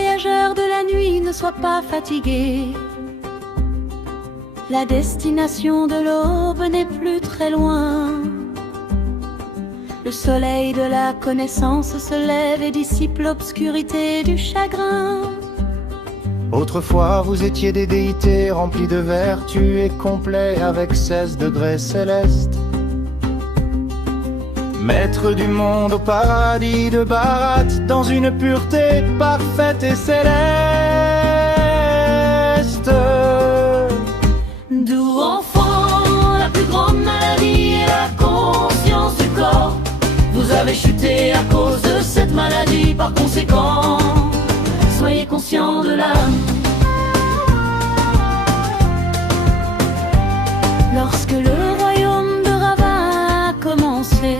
voyageur de la nuit, ne sois pas fatigué. La destination de l'aube n'est plus très loin. Le soleil de la connaissance se lève et dissipe l'obscurité du chagrin. Autrefois vous étiez des déités remplies de vertus et complets avec 16 degrés célestes. Maître du monde au paradis de Bharat, dans une pureté parfaite et céleste. Doux enfant, la plus grande maladie est la conscience du corps. Vous avez chuté à cause de cette maladie, par conséquent, soyez conscient de l'âme. Lorsque le royaume de Ravana a commencé,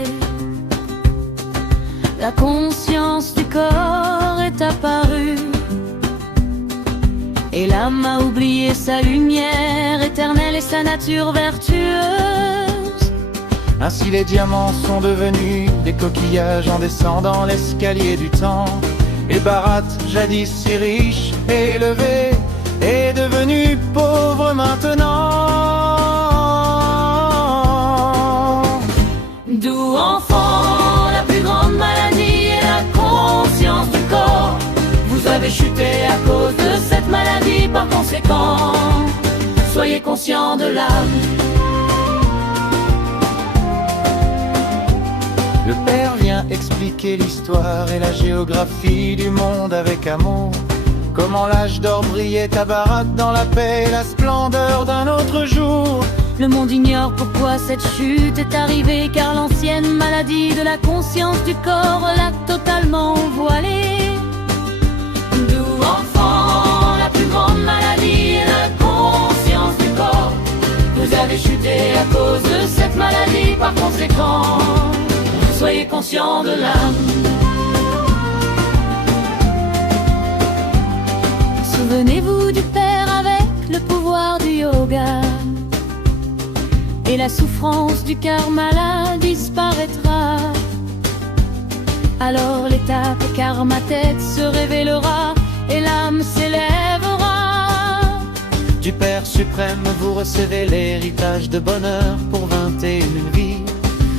la conscience du corps est apparue, et l'âme a oublié sa lumière éternelle et sa nature vertueuse. Ainsi les diamants sont devenus des coquillages en descendant l'escalier du temps. Et Bharat, jadis si riche et élevé, est devenu pauvre maintenant. Doux enfant, la plus grande maladie est la conscience du corps. Vous avez chuté à cause de cette maladie, par conséquent, soyez conscient de l'âme. Le père vient expliquer l'histoire et la géographie du monde avec amour. Comment l'âge d'or brillait à Bharat dans la paix et la splendeur d'un autre jour. Le monde ignore pourquoi cette chute est arrivée, car l'ancienne maladie de la conscience du corps l'a totalement voilée. Doux enfant, la plus grande maladie est la conscience du corps. Vous avez chuté à cause de cette maladie, par conséquent, soyez conscient de l'âme. Souvenez-vous du Père avec le pouvoir du yoga, et la souffrance du karma disparaîtra. Alors l'étape karma-tête se révélera et l'âme s'élèvera. Du Père suprême vous recevez l'héritage de bonheur pour 21 vies.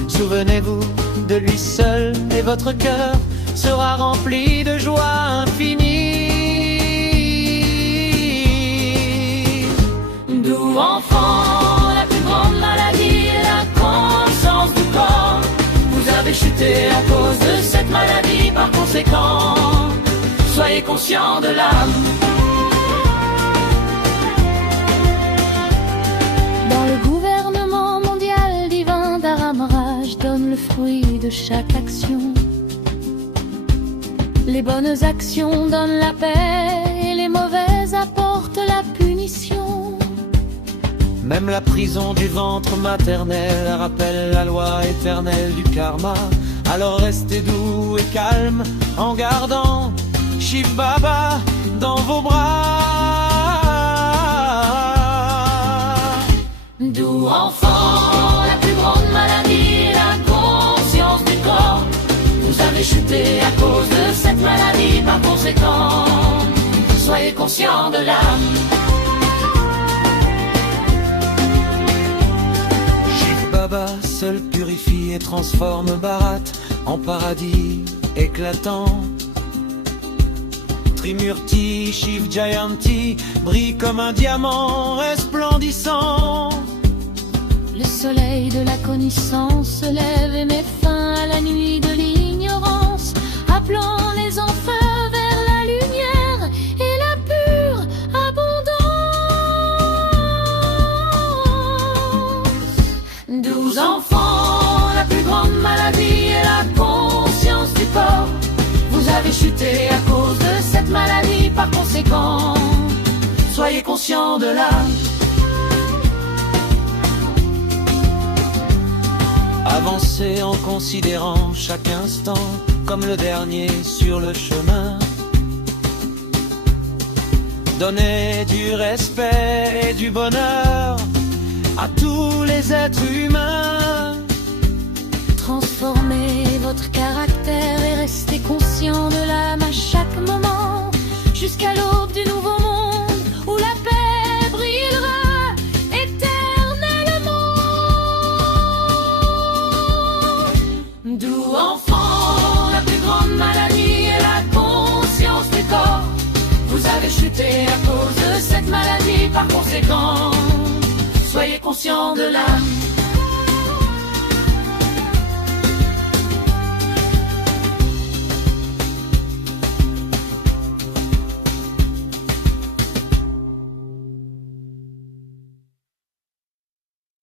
Souvenez-vous de lui seul et votre cœur sera rempli de joie infinie. Doux enfant, la plus grande maladie est la conscience du corps. Vous avez chuté à cause de cette maladie, par conséquent, soyez conscient de l'âme. Dans le gouvernement mondial divin d'Aramraj donne le fruit de chaque action. Les bonnes actions donnent la paix et les mauvaises apportent la punition. Même la prison du ventre maternel rappelle la loi éternelle du karma. Alors restez doux et calme en gardant Shiv Baba dans vos bras. Doux enfant, la plus grande maladie est la conscience du corps. Vous avez chuté à cause de cette maladie, par conséquent, soyez conscient de l'âme. Baba seul purifie et transforme Bharat en paradis éclatant. Trimurti, Shiv Jayanti brille comme un diamant resplendissant. Le soleil de la connaissance se lève et met fin à la nuit de l'ignorance, appelant les enfants vers la lumière et la pure abondance. Doux enfants, la plus grande maladie est la conscience du corps. Vous avez chuté à cause de cette maladie, par conséquent, soyez conscients de l'âme. Avancez en considérant chaque instant comme le dernier sur le chemin. Donnez du respect et du bonheur à tous les êtres humains. Transformez votre caractère et restez conscient de l'âme à chaque moment. mortalité à cause de cette maladie. Par conséquent, soyez conscients de l'âme.